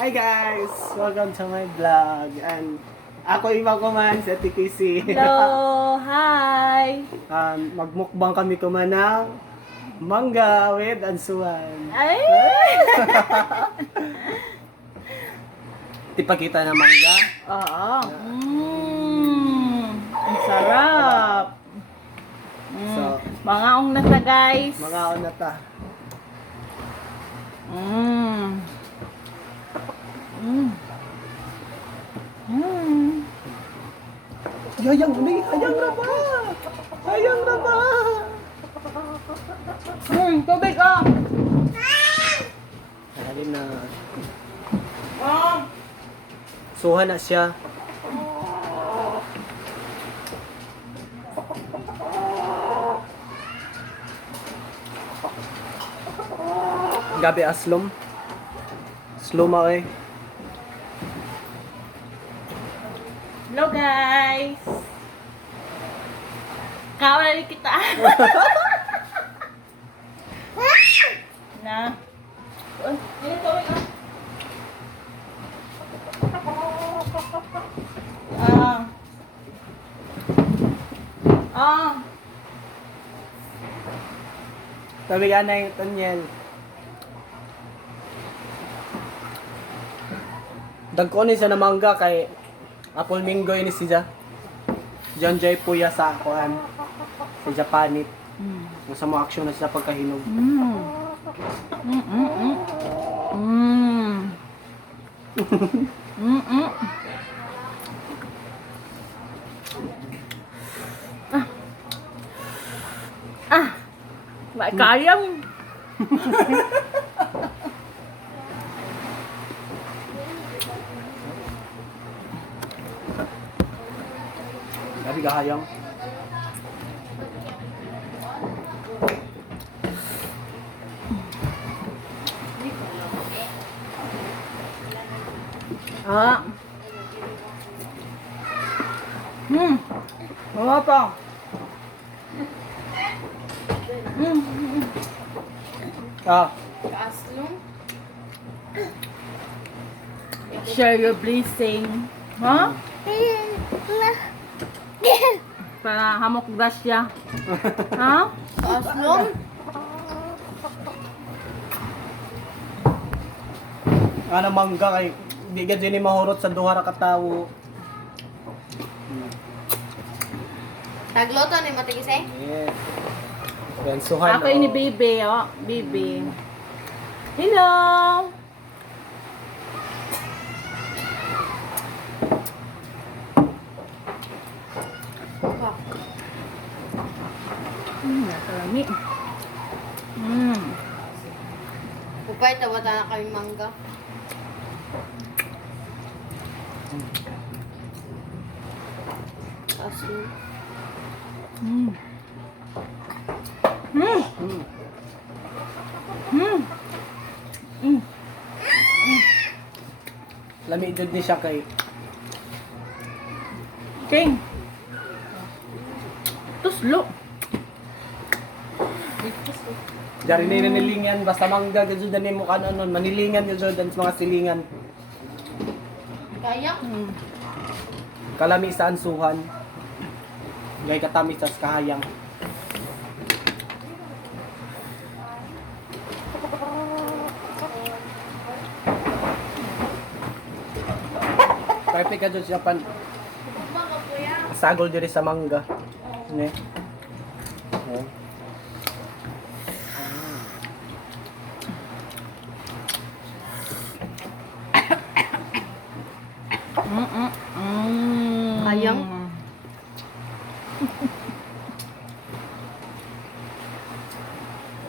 Hi guys! Welcome to my vlog. And ako iba ko man sa TKC. Hello! Hi! Magmukbang kami kuman ng mangga with ansuan. Ay! Tipakita na mangga. Oo. Ang sarap. So, Mga ong nasa guys. mga na ta. Hayang na ba? Hayang na ba? Tubig ah! Halin na. Suha na siya. Gabi aslom. Sloma eh. Hello guys! Kawala kita. Na. Ini tubig ah. Tabigan na yung Tanyel. Dagko ni sa namangga kay Apple Mingo ini siya. John Jay Puya sa akuan. Sa Japanit. Sa mo aksyon na sa pagkahinog. Lại kayang. Gabi kahayang. Mga pa. Share your blessing. Ha? Para hamok grasya. Ha? Aslong? Ano mangga kay di gad ni mahurot sa duha ra ka tawo. Tagloto ni matigis eh? Yes. Yan suhan. Ako ini Bibi, oh. Bibi. Hello! Nakalami. Upay, tawata na kami mangga. Aso. Lami jud ni siya kay King. Tuslo. dari na nilingan basta mangga gud jud ni mo kanon manilingan gud jud sa mga silingan. Kaya? Kalami sa ansuhan. Gay katamis sa kahayang. Perfect ka dyan siya pan. Sagol diri sa mangga. Ne? Oh. Kayang?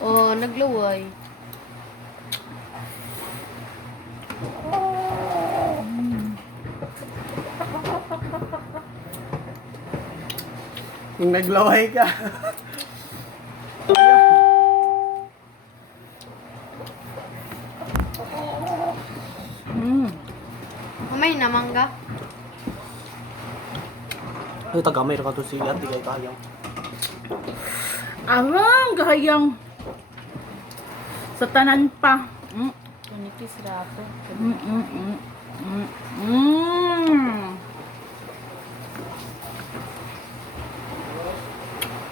Oh, nagluway. Yung naglaway ka. Mamay na mangga. Ay, tagamay ra ka to siya, di kay kahayang. Arang gahayang sa tanan pa. Nikis rato.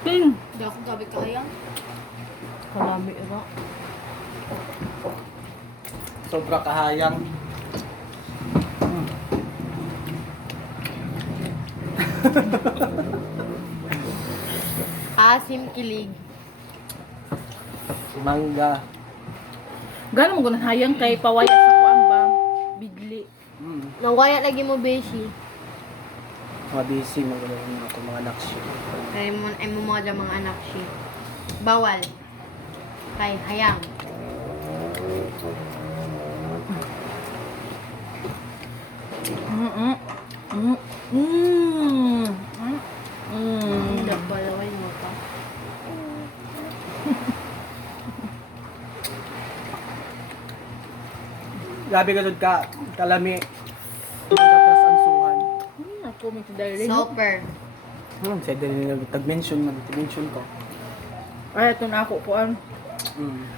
Ting. Di ako gabi kayang. Kalami ira. Sobra kahayang. Asim kilig. Mangga. Gano'n mo ganun hayang kay pawaya sa kuan ba? Bigli. Nawaya lagi mo, Beshi. Mga busy, magulong ako mga anak siya. Ay mo mga dyan mga anak siya. Bawal. Kay hayang. Hindi ba laway mo pa? Grabe ka doon ka, kalami. Magkakas ansuhan. Ako may diary. No? Super. Sa din nag-mention ko. Ay, ito na ako kuan.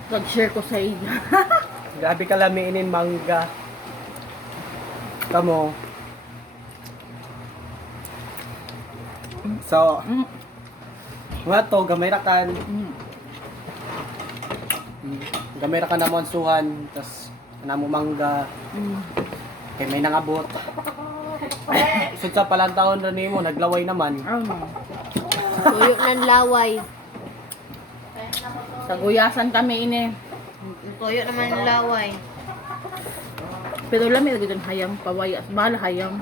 Nag-share ko sa inyo. Grabe kalami inin mangga. Kamo. So, nga to, gamay ra kan. Gamay ra ka na mo ansuhan, tas namo mangga. Kay may nangabot. Sud sa palang taon rin nimo, naglaway naman. Tuyok ng laway. Sa guyasan kami ini. Tuyok naman ng laway. Pero lami lagi dun hayang pawaya. Bahala hayang.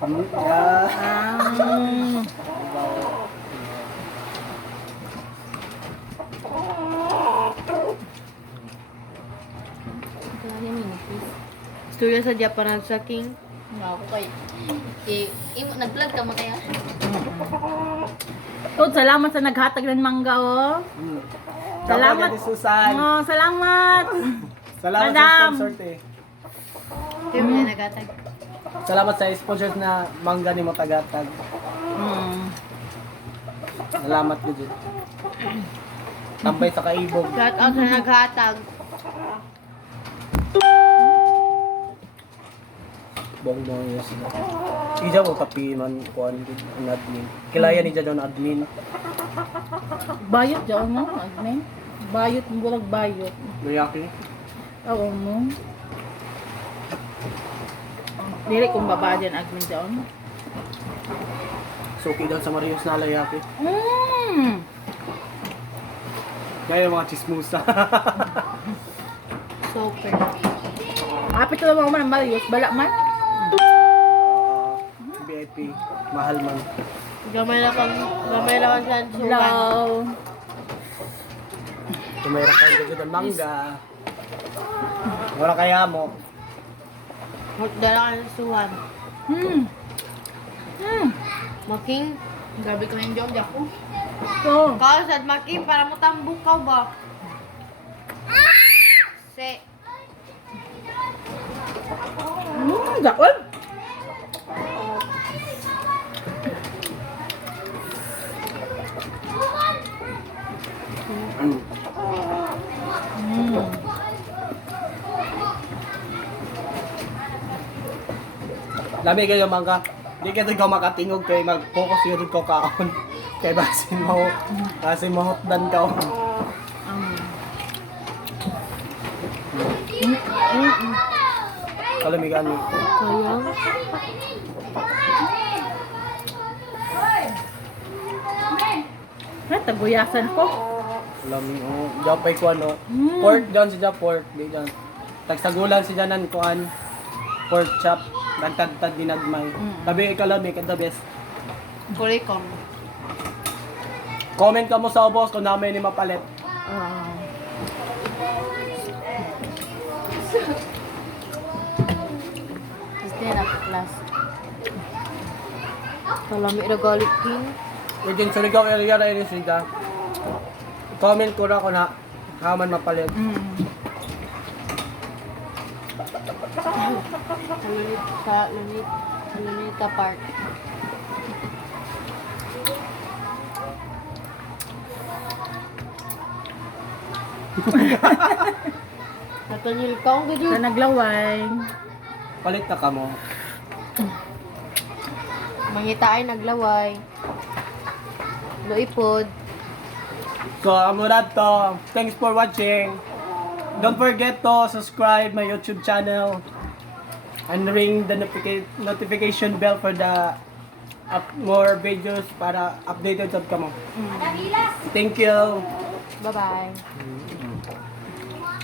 Yeah. Tuyo sa Japan sa King. Ako kay nag-vlog ka mo kaya? Tod, salamat sa naghatag ng mangga oh. Salamat. Salamat Susan. Oh, salamat. Salamat Madam. sa sponsor te. Tuyo mo na nagatag. Salamat sa sponsors na mangga ni mo tagatag. Salamat gud. Tambay sa kaibog. Shout out sa naghatag. Bong yes na. Ija ko tapi man kuan gid ang admin. Kilaya ni Jadon admin. Bayot dyan mo, admin. Bayot, bulag bayot. Luyaki. Oo mo. Dili kung baba dyan, admin dyan. Suki daw sa Marios na layaki. Kaya yung mga chismusa. Super. Kapit na lang man ang Marios, bala man. VIP, mahal man. Gamay lang sa sugan. Hello. Tumira ka dito ng mangga. Wala kaya mo. Magdala ka ng suwan. Making. Gabi ko yung job ako. So, Kausad, Making, para mo tambok ka ba? Se. dakon. Lami kayo mangga. Di ka ko makatingog kay mag-focus yun ko kaon. Kay basin mo hotdan ka. Kalamigan mo. Sayang. Ay, taguyasan ko. Lami japay ko ano. Pork down siya pork, di down. Tagsagulan siya nan kuan. Pork chop, nagtagtag dinagmay. Tabi kalami ka the best. Kulikon. Comment ka mo sa boss kung namin ni mapalit. Gusto na class. Kalami na galit king. Within sa ligaw area na ini siya. Comment ko na kung na haman mapalit. Lunita Park. Natanyil ka ang video. Sa naglaway. Palit na ka mo. Mangita ay naglaway. Luipod. So, amo na to. Thanks for watching. Don't forget to subscribe my YouTube channel and ring the notification bell for the more videos para updated sa kamo. Thank you. Bye-bye.